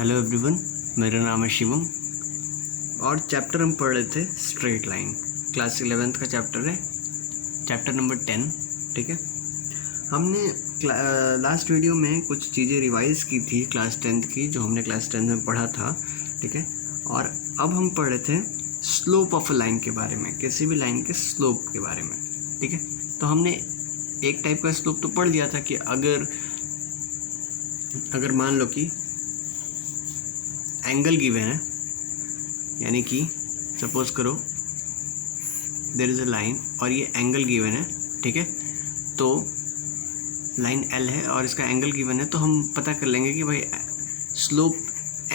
Hello everyone, मेरा नाम है शिवम और चैप्टर हम पढ़ रहे थे स्ट्रेट लाइन। क्लास 11th का चैप्टर है, चैप्टर नंबर 10। ठीक है, हमने लास्ट वीडियो में कुछ चीज़ें रिवाइज़ की थी क्लास 10th की, जो हमने क्लास 10th में पढ़ा था। ठीक है, और अब हम पढ़ रहे थे स्लोप ऑफ अ लाइन के बारे में, किसी भी लाइन के स्लोप के बारे में। ठीक है, तो हमने एक टाइप का स्लोप तो पढ़ लिया था कि अगर मान लो कि एंगल गिवन है, यानी कि सपोज करो देयर इज़ अ लाइन और ये एंगल गिवन है। ठीक है, तो लाइन एल है और इसका एंगल गिवन है, तो हम पता कर लेंगे कि भाई slope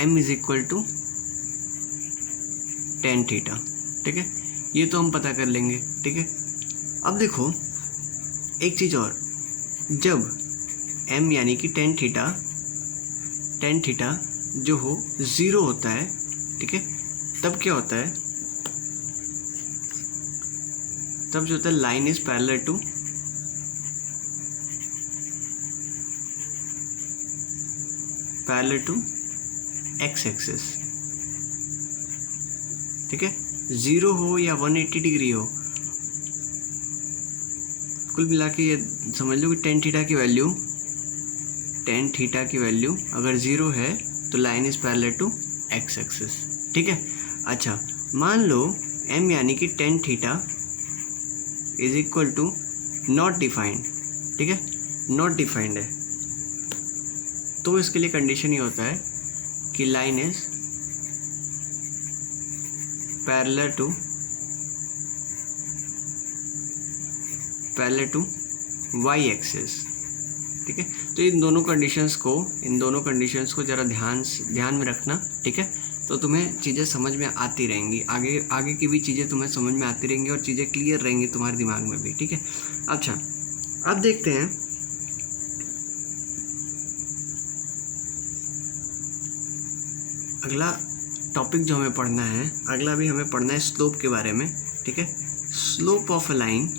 m is equal to tan theta. ठीक है, ये तो हम पता कर लेंगे। ठीक है, अब देखो एक चीज़ और, जब m यानी कि टेन थीटा जो हो 0 होता है, ठीक है, तब क्या होता है, तब जो होता है line is parallel to X axis. ठीक है, 0 हो या 180 डिग्री हो, कुल मिला के ये समझ लो कि टेन थीटा की वैल्यू अगर 0 है तो line is parallel to X axis. ठीक है, अच्छा मान लो m यानी कि tan theta is equal to not defined. ठीक है, नॉट डिफाइंड है, तो इसके लिए कंडीशन ये होता है कि line is parallel to y axis. ठीक है, तो इन दोनों कंडीशंस को ज़रा ध्यान में रखना। ठीक है, तो तुम्हें चीज़ें समझ में आती रहेंगी, आगे की भी चीज़ें तुम्हें समझ में आती रहेंगी और चीज़ें क्लियर रहेंगी तुम्हारे दिमाग में भी। ठीक है, अच्छा अब देखते हैं अगला टॉपिक जो हमें पढ़ना है, अगला भी हमें पढ़ना है स्लोप के बारे में। ठीक है, slope of a line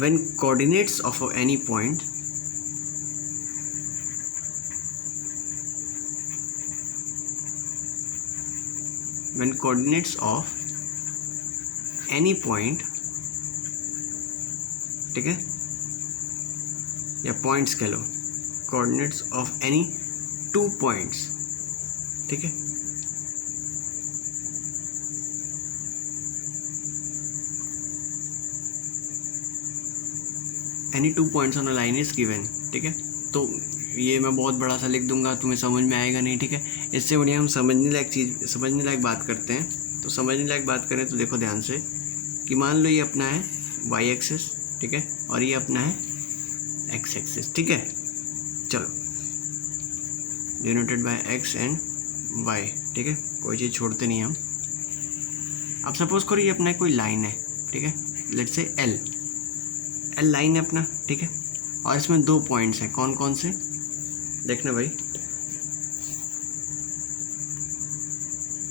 when coordinates of any point ठीक है, या पॉइंट्स कह लो, कोऑर्डिनेट्स ऑफ एनी 2 पॉइंट्स। ठीक है, any 2 points on a line is given. ठीक है, तो ये मैं बहुत बड़ा सा लिख दूंगा, तुम्हें समझ में आएगा नहीं। ठीक है, इससे बढ़िया हम समझने लायक बात करते हैं। तो समझने लायक बात करें तो देखो ध्यान से कि मान लो ये अपना है y एक्सिस, ठीक है, और ये अपना है x एक्सिस। ठीक है, चलो denoted by x and y। ठीक है, कोई चीज़ छोड़ते नहीं हम। अब सपोज करो ये अपना कोई लाइन है, ठीक है, लेट्स से एल लाइन है अपना। ठीक है, और इसमें 2 पॉइंट्स हैं, कौन कौन से देखना भाई।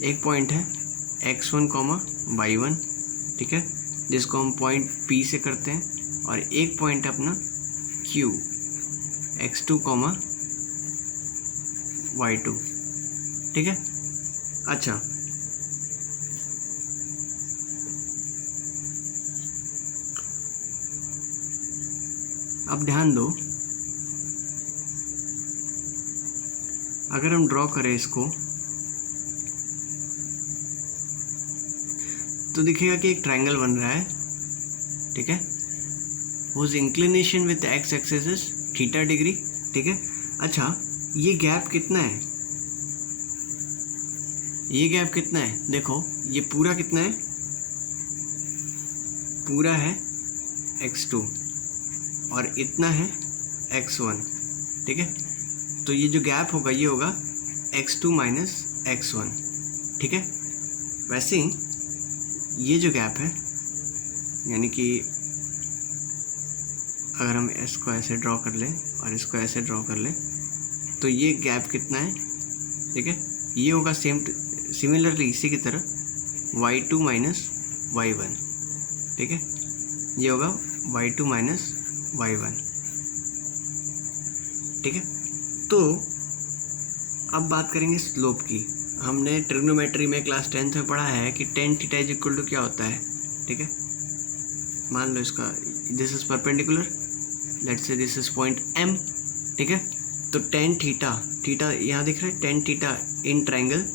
एक पॉइंट है x1, y1, ठीक है, जिसको हम पॉइंट P से करते हैं, और एक पॉइंट है अपना Q, x2, y2। ठीक है, अच्छा अब ध्यान दो, अगर हम ड्रॉ करें इसको तो दिखेगा कि एक ट्रायंगल बन रहा है। ठीक है, whose inclination with X axis is theta degree. ठीक है, अच्छा ये गैप कितना है, देखो ये पूरा कितना है, पूरा है x2 और इतना है x1। ठीक है, तो ये जो गैप होगा ये होगा x2 माइनस x1। ठीक है, वैसे ही ये जो गैप है, यानी कि अगर हम इसको ऐसे ड्रॉ कर लें और इसको ऐसे ड्रॉ कर लें तो ये गैप कितना है। ठीक है, ये होगा सिमिलरली इसी की तरह y2 माइनस y1। ठीक है, ये होगा y2 माइनस y1। ठीक है। तो अब बात करेंगे स्लोप की। हमने ट्रिग्नोमेट्री में क्लास 10th में पढ़ा है कि tan theta is equal to क्या होता है, ठीक है। मान लो इसका this is perpendicular, let's say this is point M, ठीक है। तो टेन थीटा, थीटा यहाँ दिख रहा है, tan theta in triangle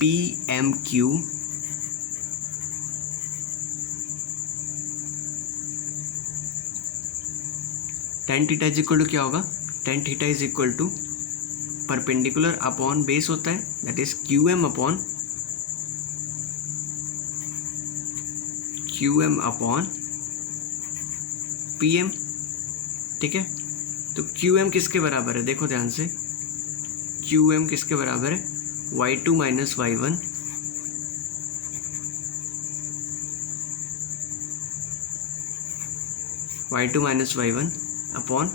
PMQ tan theta is equal to क्या होगा, tan theta is equal to perpendicular upon base होता है, that is QM upon PM, ठीक है। तो QM किसके बराबर है, देखो ध्यान से, QM किसके बराबर है, y2 minus y1 upon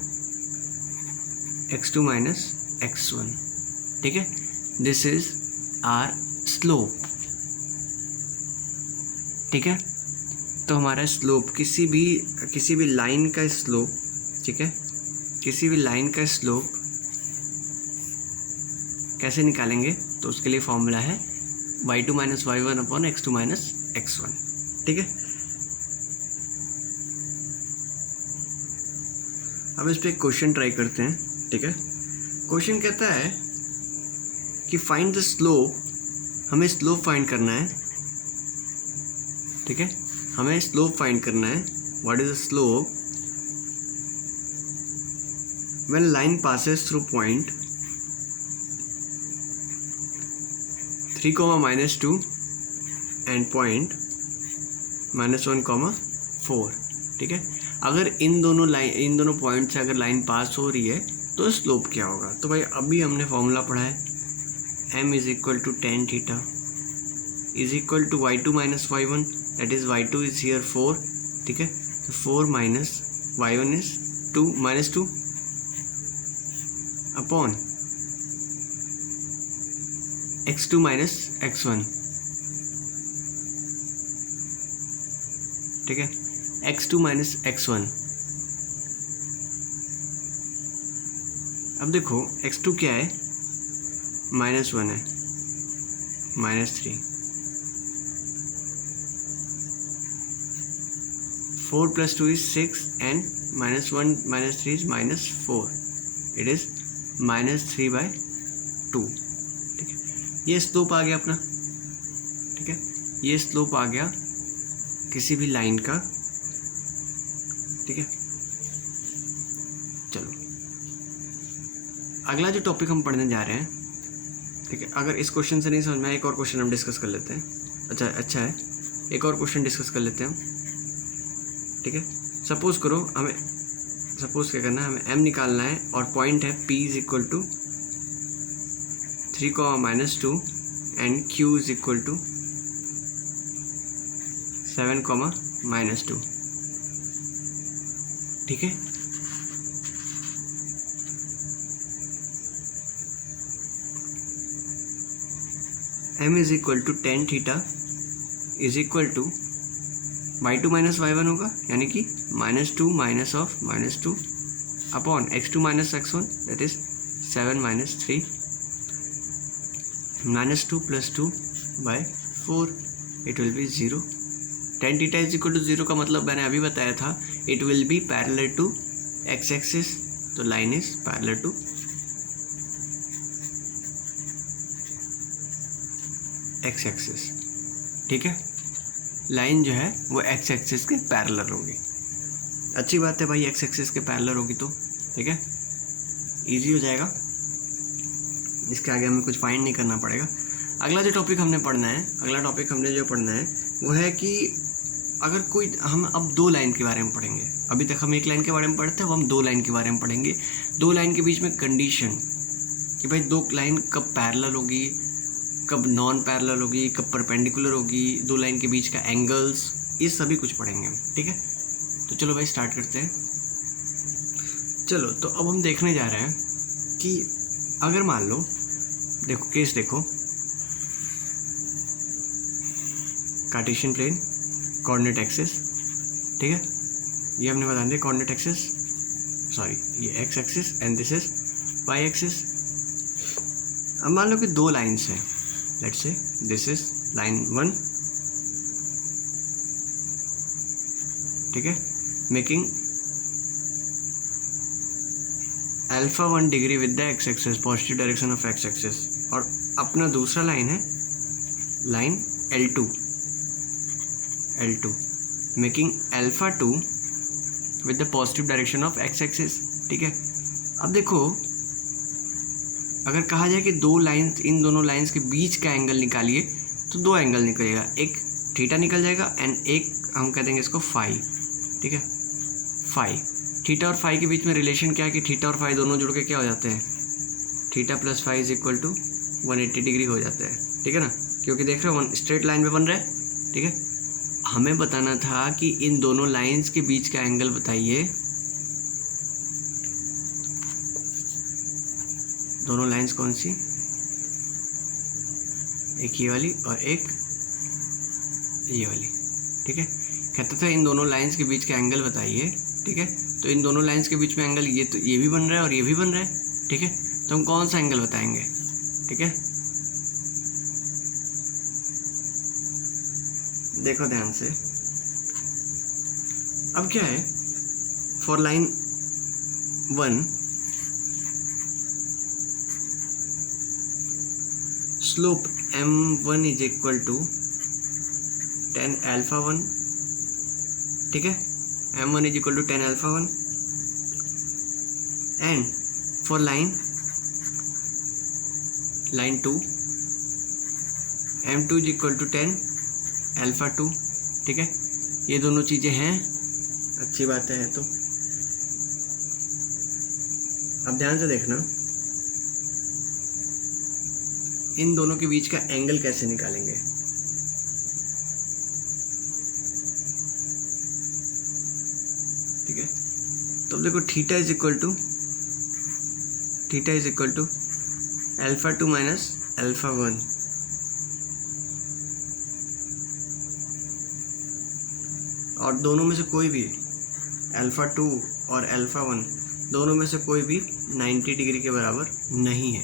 x2 minus x1, ठीक है। दिस इज आर स्लोप, ठीक है। तो हमारा स्लोप किसी भी लाइन का स्लोप, ठीक है, किसी भी लाइन का स्लोप कैसे निकालेंगे, तो उसके लिए फॉर्मूला है y2 minus y1 upon x2 minus x1, ठीक है। अब इस पर एक क्वेश्चन ट्राई करते हैं, ठीक है। क्वेश्चन कहता है कि फाइंड द स्लोप, हमें स्लोप फाइंड करना है, ठीक है, हमें स्लोप फाइंड करना है। What is the slope when line passes through point 3, -2 and point -1, 4, ठीक है। अगर इन दोनों पॉइंट से अगर लाइन पास हो रही है तो स्लोप क्या होगा। तो भाई अभी हमने फॉर्मूला पढ़ा है, M is equal to tan theta is equal to y2 minus y1, that is y2 is here 4, ठीक है। तो 4 minus y1 is 2 -2 upon x2 minus x1, ठीक है, x2 माइनस x1। अब देखो x2 क्या है, -1 है, -3, 4 + 2 is 6 and -1 - 3 is -4, it is -3/2, ठीक है। ये स्लोप आ गया अपना, ठीक है, ये स्लोप आ गया किसी भी लाइन का, ठीक है। चलो अगला जो टॉपिक हम पढ़ने जा रहे हैं, ठीक है, अगर इस क्वेश्चन से नहीं समझ में आया, एक और क्वेश्चन हम डिस्कस कर लेते हैं। अच्छा है, एक और क्वेश्चन डिस्कस कर लेते हैं हम, ठीक है। सपोज क्या करना है, हमें M निकालना है और पॉइंट है P is equal to 3, -2 and Q is equal to 7, -2, ठीक है। M is equal to tan theta is equal to y2 minus y1 होगा, यानी कि -2 minus of -2 upon x2 minus x1, that is 7 - 3, -2 + 2/4, it will be 0। Tan theta is equal to 0 का मतलब मैंने अभी बताया था, it will be parallel to x axis, तो line is parallel to x axis, ठीक है। लाइन जो है वो x एक्सिस के पैरेलल होगी। अच्छी बात है भाई, x एक्सिस के पैरेलल होगी तो, ठीक है, इजी हो जाएगा, इसके आगे हमें कुछ फाइंड नहीं करना पड़ेगा। अगला जो टॉपिक हमने पढ़ना है वो है कि अगर कोई, हम अब दो लाइन के बारे में पढ़ेंगे। अभी तक हम एक लाइन के बारे में पढ़ते हैं, अब हम दो लाइन के बारे में पढ़ेंगे। दो लाइन के बीच में कंडीशन कि भाई दो लाइन कब पैरेलल होगी, कब नॉन पैरेलल होगी, कब परपेंडिकुलर होगी, दो लाइन के बीच का एंगल्स, ये सभी कुछ पढ़ेंगे हम, ठीक है। तो चलो भाई स्टार्ट करते हैं। चलो तो अब हम देखने जा रहे हैं कि अगर मान लो, देखो केस देखो, कार्टेशियन प्लेन, कोऑर्डिनेट एक्सिस, ठीक है। ये हमने बता दिया कोऑर्डिनेट एक्सिस, सॉरी ये X axis and this is Y axis. अब मान लो कि दो लाइन्स हैं, let's say this is line 1, ठीक है, making alpha 1 degree with the x axis, positive direction of x axis, और अपना दूसरा लाइन है line L2 making alpha 2 with the positive direction of x axis, ठीक है। अब देखो अगर कहा जाए कि दो लाइन्स, इन दोनों लाइन्स के बीच का एंगल निकालिए तो दो एंगल निकलेगा, एक थीटा निकल जाएगा एंड एक हम कह देंगे इसको फाई, ठीक है, फाई। थीटा और फाई के बीच में रिलेशन क्या है कि थीटा और फाई दोनों जुड़ के क्या हो जाते हैं, theta plus phi is equal to 180 degree हो जाता है, ठीक है ना, क्योंकि देख रहे हो स्ट्रेट लाइन में बन रहा है, ठीक है। हमें बताना था कि इन दोनों लाइंस के बीच का एंगल बताइए, दोनों लाइंस कौन सी, एक ये वाली और एक ये वाली, ठीक है। कहता था इन दोनों लाइंस के बीच का एंगल बताइए, ठीक है। तो इन दोनों लाइंस के बीच में एंगल ये, तो ये भी बन रहा है और ये भी बन रहा है, ठीक है। तो हम कौन सा एंगल बताएंगे, ठीक है। देखो ध्यान से, अब क्या है, for line 1 slope m1 is equal to tan alpha 1, ठीक है, m1 is equal to tan alpha 1, and for line 2 m2 is equal to tan alpha 2, ठीक है। ये दोनों चीज़ें हैं, अच्छी बात है। तो अब ध्यान से देखना, इन दोनों के बीच का एंगल कैसे निकालेंगे, ठीक है। तो देखो theta is equal to alpha 2 minus alpha 1, और दोनों में से कोई भी अल्फा 2 और अल्फा 1 दोनों में से कोई भी 90 डिग्री के बराबर नहीं है,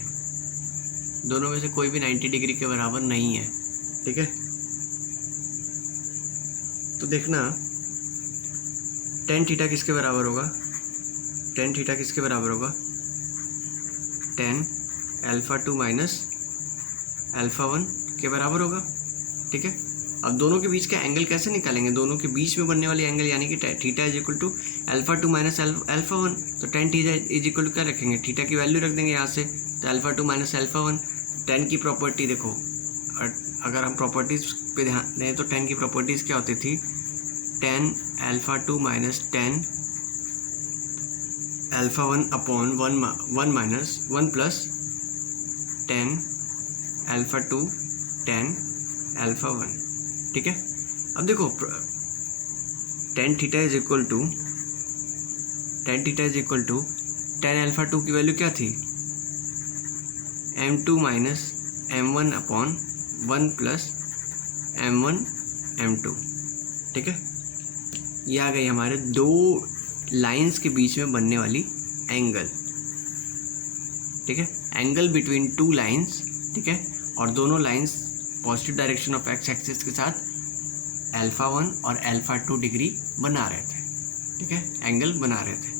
दोनों में से कोई भी 90 डिग्री के बराबर नहीं है, ठीक है। तो देखना tan थीटा किसके बराबर होगा, tan थीटा किसके बराबर होगा, tan अल्फा 2 माइनस अल्फा 1 के बराबर होगा, ठीक है। अब दोनों के बीच का एंगल कैसे निकालेंगे, दोनों के बीच में बनने वाले एंगल यानी कि theta is equal to alpha 2 minus alpha 1, तो tan theta is equal to क्या रखेंगे, थीटा की वैल्यू रख देंगे यहाँ से, तो अल्फा 2 माइनस अल्फा 1। tan की प्रॉपर्टी देखो, अगर हम प्रॉपर्टीज़ पे ध्यान दें तो tan की प्रॉपर्टीज़ क्या होती थी, tan alpha 2 minus tan alpha 1 upon 1 minus 1 plus tan alpha 2 tan alpha 1, ठीक है। अब देखो tan theta is equal to tan alpha 2 की वैल्यू क्या थी, m2 minus m1 upon 1 plus m1 m2, ठीक है। ये आ गई हमारे दो लाइंस के बीच में बनने वाली एंगल, ठीक है, एंगल बिटवीन टू लाइंस, ठीक है। और दोनों lines positive direction of x axis के साथ अल्फा 1 और अल्फा 2 डिग्री बना रहे थे, ठीक है, एंगल बना रहे थे,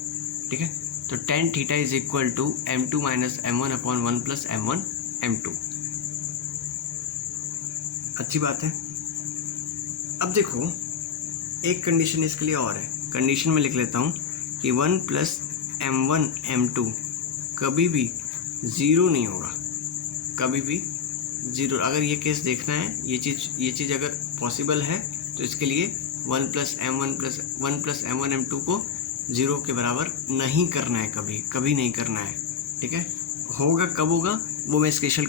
ठीक है। तो tan theta is equal to m2 minus m1 upon 1 plus m1 m2, अच्छी बात है। अब देखो एक कंडीशन इसके लिए और है, कंडीशन में लिख लेता हूँ कि 1 प्लस m1 m2 कभी भी ज़ीरो नहीं होगा, कभी भी ज़ीरो। अगर ये केस देखना है, ये चीज़ अगर पॉसिबल है तो इसके लिए 1 प्लस m1 m2 को ज़ीरो के बराबर नहीं करना है, कभी नहीं करना है, ठीक है। होगा कब होगा वो मैं स्पेशल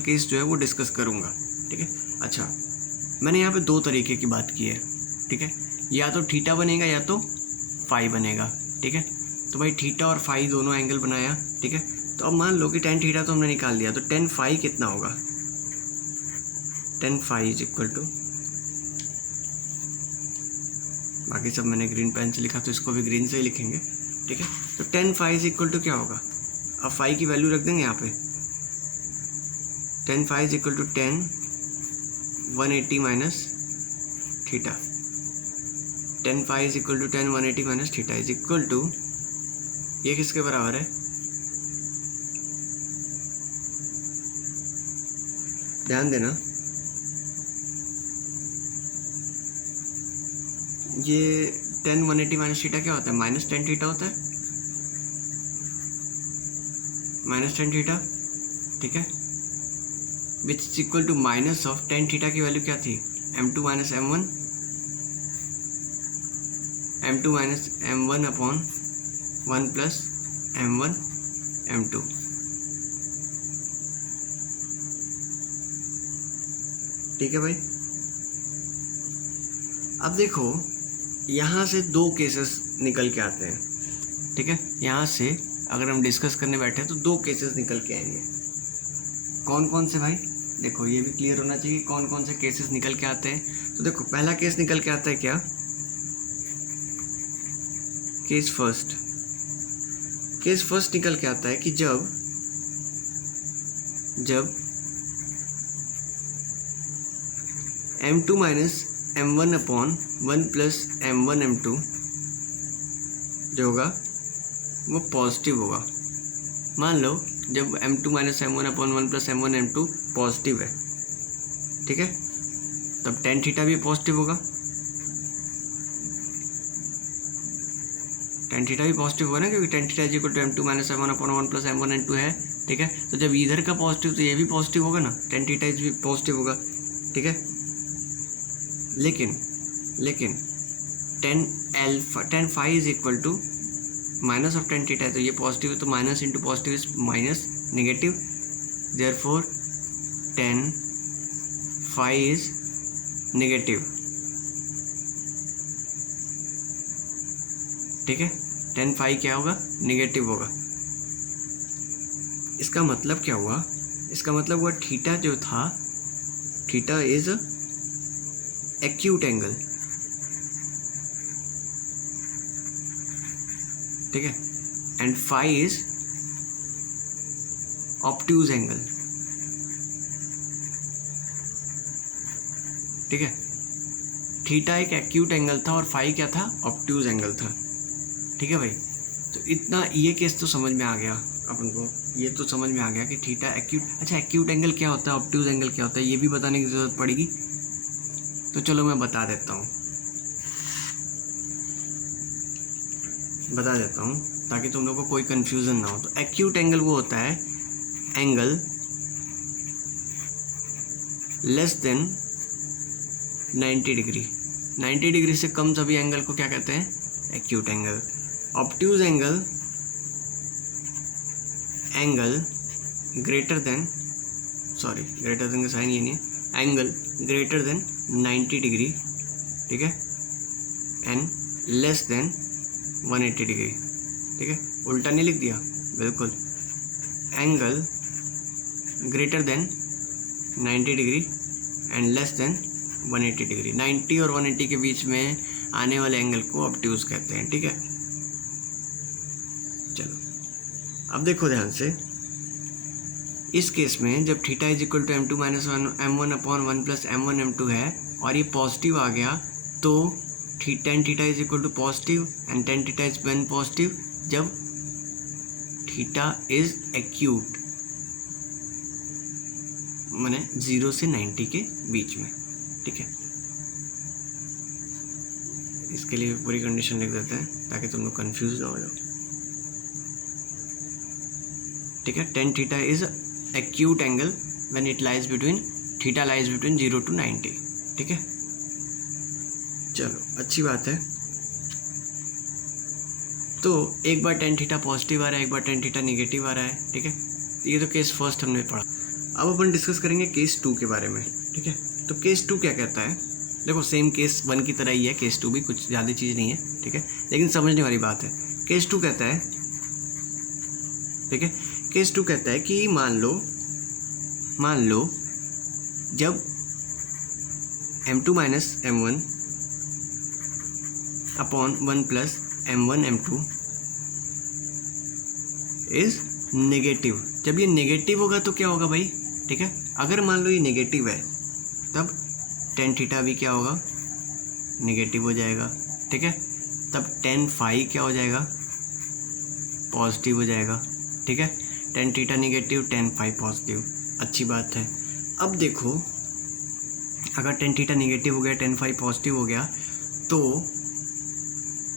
केस जो है वो डिस्कस करूँगा, ठीक है। अच्छा, मैंने यहाँ पे दो तरीके की बात की है, ठीक है, या तो थीटा बनेगा या तो फाई बनेगा, ठीक है। तो भाई थीटा और फाई दोनों एंगल बनाया, ठीक है। तो अब मान लो कि tan थीटा तो हमने निकाल दिया, तो tan फाई कितना होगा, tan phi is equal to बाकी सब मैंने ग्रीन पेन से लिखा तो इसको भी ग्रीन से ही लिखेंगे, ठीक है। तो tan phi is equal to क्या होगा, अब फाई की वैल्यू रख देंगे यहाँ पे, tan phi is equal to 180 minus theta, tan phi is equal to 180 minus theta is equal to, ये किसके बराबर है, ध्यान देना, ये 180 माइनस थीटा क्या होता है, -10 थीटा होता है, -10 थीटा, ठीक है, which is equal to minus of 10 theta की वैल्यू क्या थी, m2 minus m1, m2 minus m1 upon 1 plus m1 m2, ठीक है भाई। अब देखो यहाँ से दो केसेस निकल के आते हैं, ठीक है, यहाँ से अगर हम डिस्कस करने बैठे तो दो केसेस निकल के आएंगे, कौन कौन से भाई, देखो ये भी क्लियर होना चाहिए कौन कौन से केसेस निकल के आते हैं। तो देखो पहला केस निकल के आता है क्या, केस फर्स्ट निकल के आता है कि जब m2 minus m1 upon 1 plus m1 m2 जो होगा वो पॉजिटिव होगा। मान लो जब m2 minus m1 upon 1 plus m1 m2 positive है, ठीक है, तब टेन थीटा भी पॉजिटिव होगा, टेन थीटा भी पॉजिटिव होगा ना, क्योंकि tan theta is equal to m2 minus m1 upon 1 plus m1 m2 है, ठीक है। तो जब इधर का पॉजिटिव तो ये भी पॉजिटिव होगा ना, टेन थीटा इज भी पॉजिटिव होगा, ठीक है। लेकिन tan phi is equal to minus of tan theta है, तो ये पॉजिटिव है, तो minus into positive is minus negative, therefore tan phi is negative, ठीक है, टेन फाई क्या होगा, नेगेटिव होगा। इसका मतलब क्या हुआ, इसका मतलब हुआ थीटा जो था, थीटा इज एक्यूट एंगल, ठीक है, and phi is obtuse angle, ठीक है। थीटा एक एक्यूट एंगल था और फाई क्या था, ऑब्ट्यूज एंगल था, ठीक है भाई। तो इतना ये केस तो समझ में आ गया अपन को, ये तो समझ में आ गया कि थीटा एक्यूट, अच्छा एक्यूट एंगल क्या होता है, ऑब्ट्यूज एंगल क्या होता है, ये भी बताने की जरूरत पड़ेगी, तो चलो मैं बता देता हूँ ताकि तुम लोग को कोई कंफ्यूजन ना हो। तो एक्यूट एंगल वो होता है angle less than 90 degree, 90 degree से कम सभी एंगल को क्या कहते हैं, acute angle. Obtuse angle greater than, sorry greater than का साइन ये नहीं है, एंगल ग्रेटर देन 90 डिग्री, ठीक है, एंड लेस देन 180 डिग्री, ठीक है, उल्टा नहीं लिख दिया, बिल्कुल, angle greater than 90 degree and less than 180 degree, 90 और 180 के बीच में आने वाले एंगल को ऑब्ट्यूज कहते हैं, ठीक है। चलो अब देखो ध्यान से, इस केस में जब theta is equal to m2 minus m1 upon 1 plus m1 m2 है और ये पॉजिटिव आ गया, तो tan theta is equal to positive and tan theta is when positive जब थीटा इज एक्यूट, माने 0 से 90 के बीच में, ठीक है। इसके लिए पूरी कंडीशन लिख देते हैं ताकि तुम लोग कंफ्यूज ना हो जाओ, ठीक है। Tan theta is acute angle when it lies between, theta lies between 0 to 90, ठीक है। चलो अच्छी बात है। तो एक बार टेन थीटा पॉजिटिव आ रहा है, एक बार टेन थीटा नेगेटिव आ रहा है, ठीक है। ये तो केस फर्स्ट हमने पढ़ा। अब अपन डिस्कस करेंगे केस 2 के बारे में, ठीक है। तो केस 2 क्या कहता है, देखो सेम केस 1 की तरह ही है, केस 2 भी कुछ ज़्यादा चीज़ नहीं है, ठीक है, लेकिन समझने वाली बात है। केस 2 कहता है, ठीक है, केस 2 कहता है कि मान लो जब m2 minus m1 upon 1 plus m1 m2 is negative. जब ये नेगेटिव होगा तो क्या होगा भाई, ठीक है, अगर मान लो ये नेगेटिव है तब टेन थीटा भी क्या होगा, नेगेटिव हो जाएगा, ठीक है। तब टेन फाई क्या हो जाएगा, पॉजिटिव हो जाएगा, ठीक है। Tan theta negative, tan phi positive, अच्छी बात है। अब देखो अगर टेन थीटा नेगेटिव हो गया, टेन फाई पॉजिटिव हो गया, तो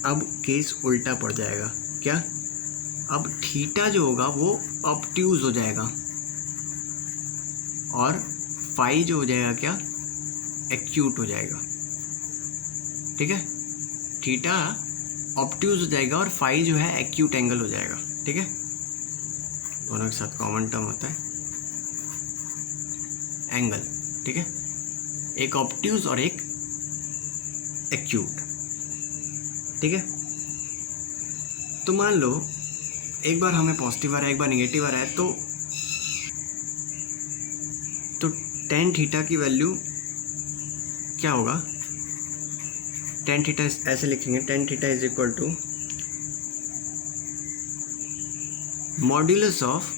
अब केस उल्टा पड़ जाएगा। क्या, अब थीटा जो होगा वो ऑब्ट्यूज हो जाएगा और फाई जो हो जाएगा क्या, एक्यूट हो जाएगा, ठीक है। थीटा ऑब्ट्यूज हो जाएगा और फाई जो है एक्यूट एंगल हो जाएगा, ठीक है। दोनों के साथ कॉमन टर्म होता है एंगल, ठीक है, एक ऑब्ट्यूज और एक एक्यूट, ठीक है। तो मान लो एक बार हमें पॉजिटिव आ रहा है, एक बार नेगेटिव आ रहा है, तो टेन थीटा की वैल्यू क्या होगा, टेन थीटा ऐसे लिखेंगे, tan theta is equal to modulus of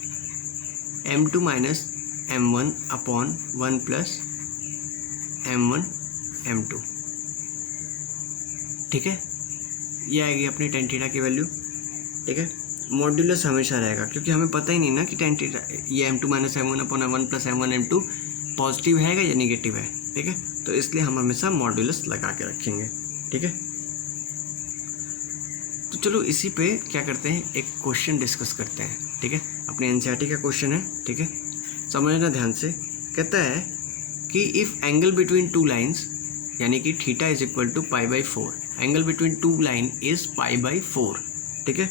m2 minus m1 upon 1 plus m1 m2, ठीक है। ये आएगी अपनी टेन थीटा की वैल्यू, ठीक है। मॉड्यूलस हमेशा रहेगा क्योंकि हमें पता ही नहीं ना कि टेन थीटा ये m2 minus m1 upon 1 plus m1 m2 positive है या नेगेटिव है, ठीक है। तो इसलिए हम हमेशा मॉड्यूलस लगा के रखेंगे, ठीक है। तो चलो इसी पे क्या करते हैं, एक क्वेश्चन डिस्कस करते हैं, ठीक है। अपने एनसीईआरटी का क्वेश्चन है, ठीक है, समझना ध्यान से। कहता है कि if angle between two lines, यानी कि theta is equal to π/4, angle between two line is π/4, ठीक है।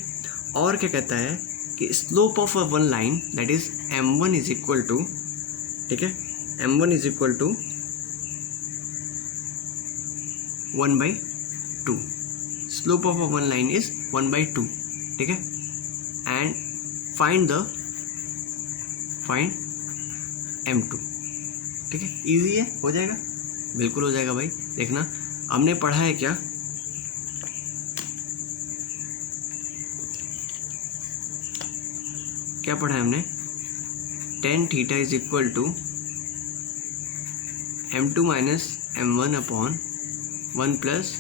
और क्या कहता है कि slope of a one line that is m1 is equal to, ठीक है, m1 is equal to 1/2, slope of a one line is 1/2, ठीक है। एंड फाइंड m2, ठीक है। इजी है, हो जाएगा, बिल्कुल हो जाएगा भाई। देखना हमने पढ़ा है क्या, क्या पढ़ा है हमने, tan theta is equal to m2 minus m1 upon 1 plus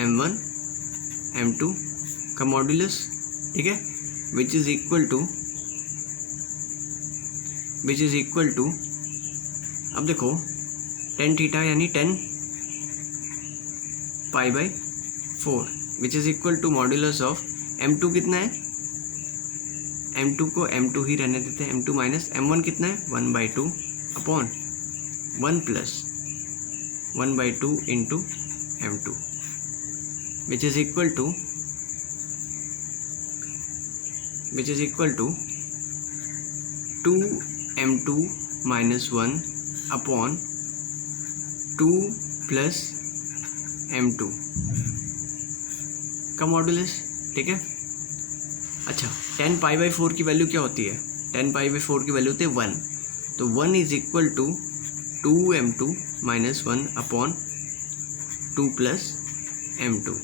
m1 m2 का मॉड्यूलस, ठीक है, विच इज इक्वल टू अब देखो टेन थीटा यानी 10 π/4 which is equal to modulus of m2 कितना है, m2 को m2 ही रहने देते हैं, m2 माइनस m1 कितना है 1/2 upon 1 plus 1/2 into m2 which is equal to 2m2 minus 1 upon 2 plus m2 का मॉड्यूलस, ठीक है। अच्छा 10 π/4 की वैल्यू क्या होती है, 10 π/4 की वैल्यू होती है 1, तो 1 is equal to 2m2 minus 1 upon 2 plus m2,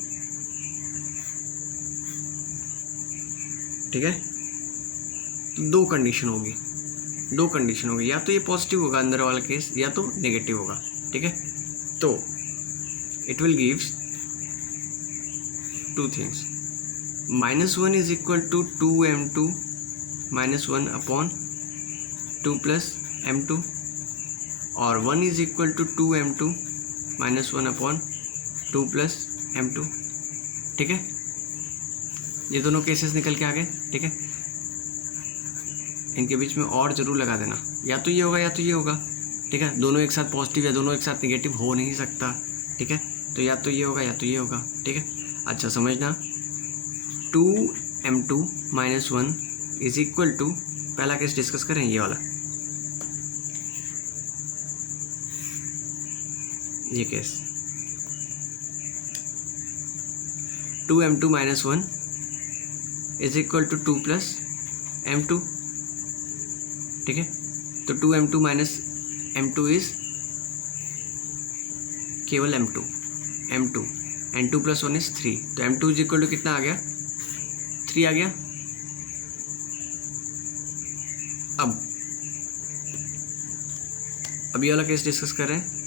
ठीक है। तो दो कंडीशन होगी, या तो ये पॉजिटिव होगा अंदर वाला केस, या तो नेगेटिव होगा, ठीक है। तो it will gives two things, -1 is equal to 2m2 minus 1 upon 2 plus m2, और 1 is equal to 2m2 minus 1 upon 2 plus m2, ठीक है। ये दोनों केसेस निकल के आ गए, ठीक है। इनके बीच में और ज़रूर लगा देना, या तो ये होगा या तो ये होगा, ठीक है। दोनों एक साथ पॉजिटिव या दोनों एक साथ नेगेटिव हो नहीं सकता, ठीक है। तो या तो ये होगा या तो ये होगा, ठीक है। अच्छा समझना, 2m2 minus 1 is equal to, पहला केस डिस्कस करें ये वाला, ये case 2m2 minus 1 is equal to 2 plus m2, ठीक है। तो 2m2 माइनस m2 इज केवल m2, एंड 2 + 1 = 3, तो m2 = कितना आ गया, 3 आ गया। अब ये वाला केस डिस्कस कर रहे हैं।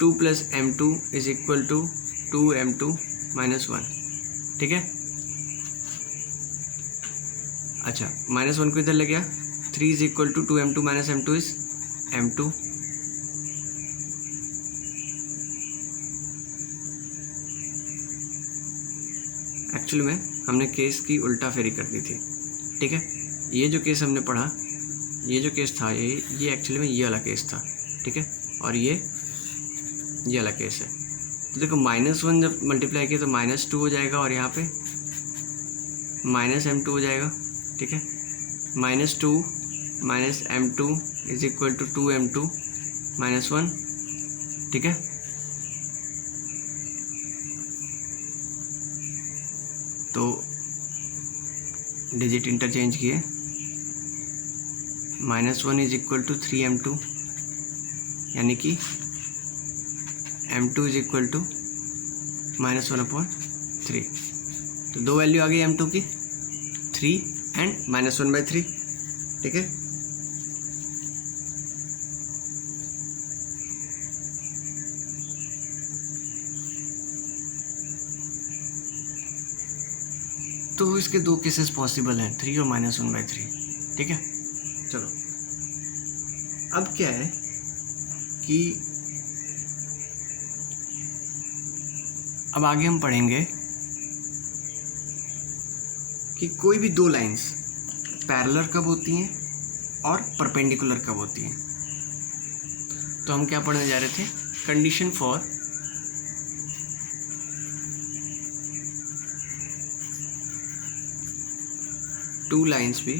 टू + m2 = 2m2 - 1, ठीक है। अच्छा, -1 को इधर ले गया, 3 = 2m2 - m2 is m2। Actually में हमने केस की उल्टा फेरी कर दी थी, ठीक है। ये जो केस हमने पढ़ा, ये जो केस था, ये एक्चुअली में ये वाला केस था, ठीक है। और ये वाला केस है। तो देखो -1 जब मल्टीप्लाई किया तो -2 हो जाएगा, और यहाँ पे -m2 हो जाएगा, ठीक है। -2 - m2 = 2m2 - 1, ठीक है। तो डिजिट इंटरचेंज किए, -1 = 3m2, यानी कि m2 = -1/3। तो दो वैल्यू आ गई m2 की, 3 एंड -1/3, ठीक है। तो इसके दो केसेस पॉसिबल हैं, 3 और -1/3, ठीक है। चलो, अब क्या है कि अब आगे हम पढ़ेंगे कि कोई भी दो लाइंस पैरेलल कब होती हैं और परपेंडिकुलर कब होती हैं। तो हम क्या पढ़ने जा रहे थे, कंडीशन फॉर टू लाइंस भी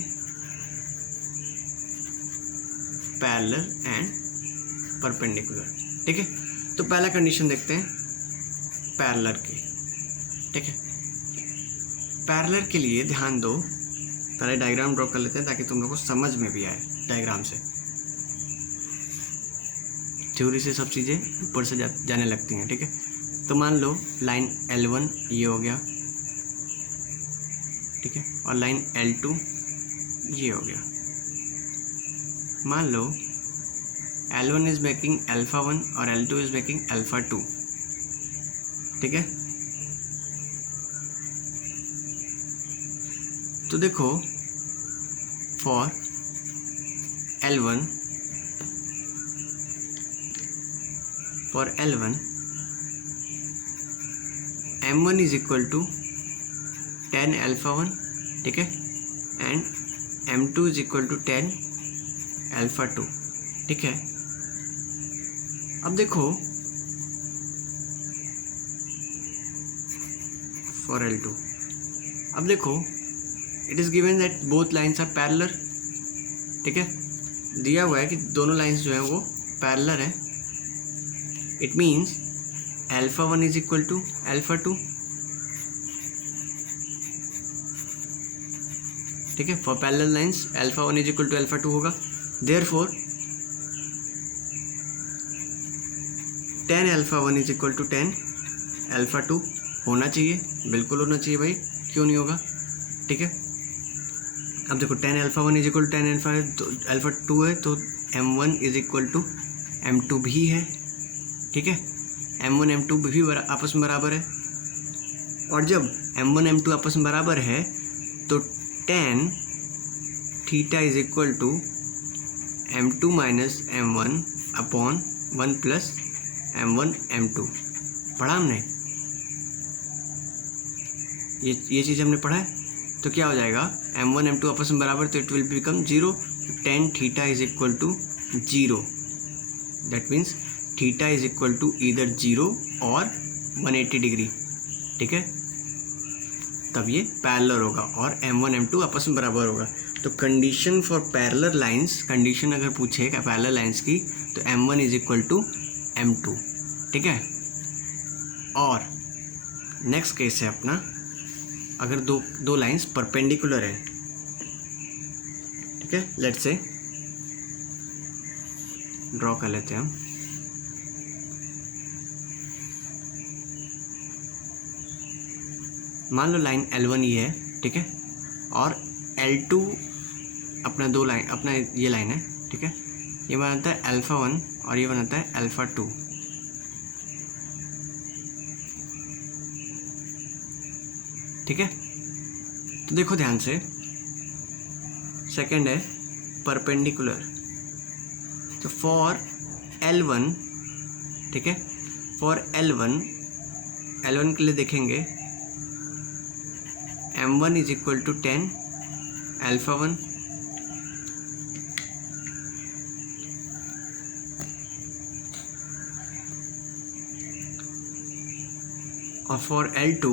पैरेलल एंड परपेंडिकुलर, ठीक है। तो पहला कंडीशन देखते हैं पैरेलल की, ठीक है। पैरेलल के लिए ध्यान दो, पहले डायग्राम ड्रॉ कर लेते हैं ताकि तुम लोग को समझ में भी आए डायग्राम से। थ्योरी से सब चीज़ें ऊपर से जाने लगती हैं, ठीक है। तो मान लो लाइन L1 ये हो गया, ठीक है, और लाइन L2 ये हो गया। मान लो L1 इज मेकिंग α1 और L2 इज मेकिंग α2, ठीक है। तो देखो फॉर L1 m1 = 10 α1, ठीक है, एंड m2 = 10 α2, ठीक है। अब देखो फॉर L2, अब देखो it is given that both lines are parallel, ठीक है। दिया हुआ है कि दोनों लाइन्स जो हैं वो पैरेलल है। इट मीन्स α1 = α2, ठीक है। फॉर पैरेलल लाइन्स α1 = α2 होगा। देयरफॉर 10 α1 = 10 α2 होना चाहिए, बिल्कुल होना चाहिए भाई, क्यों नहीं होगा, ठीक है। अब देखो 10 α1 = 10 α2 है, तो m1 = m2 भी है, ठीक है। m1 m2 भी आपस में बराबर है, और जब m1 m2 आपस में बराबर है तो tan θ = m2 - m1 upon 1 + m1 m2। पढ़ा हमने ये चीज़ हमने पढ़ा है। तो क्या हो जाएगा, m1 m2 आपस में बराबर, तो it will become 0, tan θ = 0, that means θ = either 0 और 180 डिग्री, ठीक है। तब ये पैरेलल होगा और m1 m2 आपस में बराबर होगा। तो condition for parallel lines, condition अगर पूछे पैरेलल लाइंस की, तो m1 = m2, ठीक है। और नेक्स्ट केस है अपना, अगर दो लाइंस परपेंडिकुलर है, ठीक है। लेट्स से ड्रॉ कर लेते हैं हम। मान लो लाइन L1 ये है, ठीक है, और L2 अपना दो लाइन, अपना ये लाइन है, ठीक है। ये बनाता है अल्फ़ा 1 और ये बनाता है अल्फ़ा 2, ठीक है। तो देखो ध्यान से, सेकंड है परपेंडिकुलर, तो फॉर L1, ठीक है, फॉर L1 के लिए देखेंगे M1 is equal to 10 alpha 1, और for L2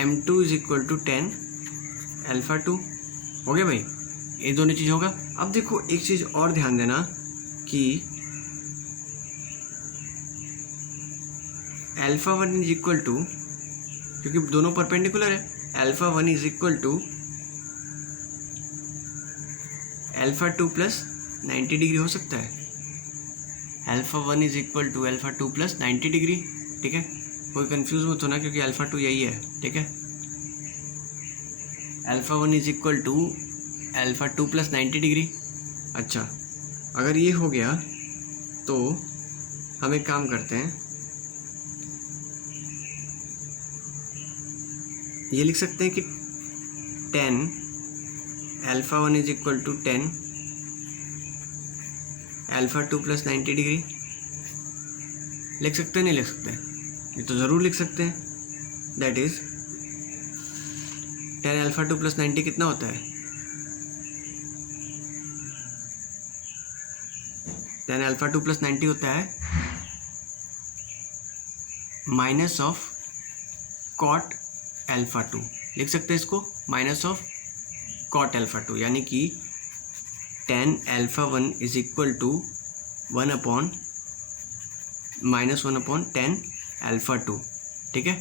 M2 is equal to 10 alpha 2। हो गया भाई, ये दोनों चीज़ होगा। अब देखो एक चीज़ और ध्यान देना कि अल्फ़ा 1 इज इक्वल टू, क्योंकि दोनों परपेंडिकुलर है, alpha 1 is equal to alpha 2 plus 90 degree हो सकता है। Alpha 1 is equal to alpha 2 plus 90 degree, ठीक है। कोई कंफ्यूज मत होना, क्योंकि अल्फ़ा 2 यही है, ठीक है। Alpha 1 is equal to alpha 2 plus 90 degree. अच्छा, अगर ये हो गया तो हम एक काम करते हैं, ये लिख सकते हैं कि 10 alpha 1 is equal to 10 alpha 2 plus 90 degree. लिख सकते हैं, नहीं लिख सकते? ये तो ज़रूर लिख सकते हैं। दैट इज़ 10 अल्फ़ा 2 प्लस 90 कितना होता है? 10 अल्फ़ा 2 प्लस 90 होता है माइनस ऑफ कॉट अल्फ़ा 2। लिख सकते हैं इसको, माइनस ऑफ कॉट अल्फ़ा 2, यानी कि 10 alpha 1 is equal to 1 upon -1 upon 10 alpha 2, ठीक है।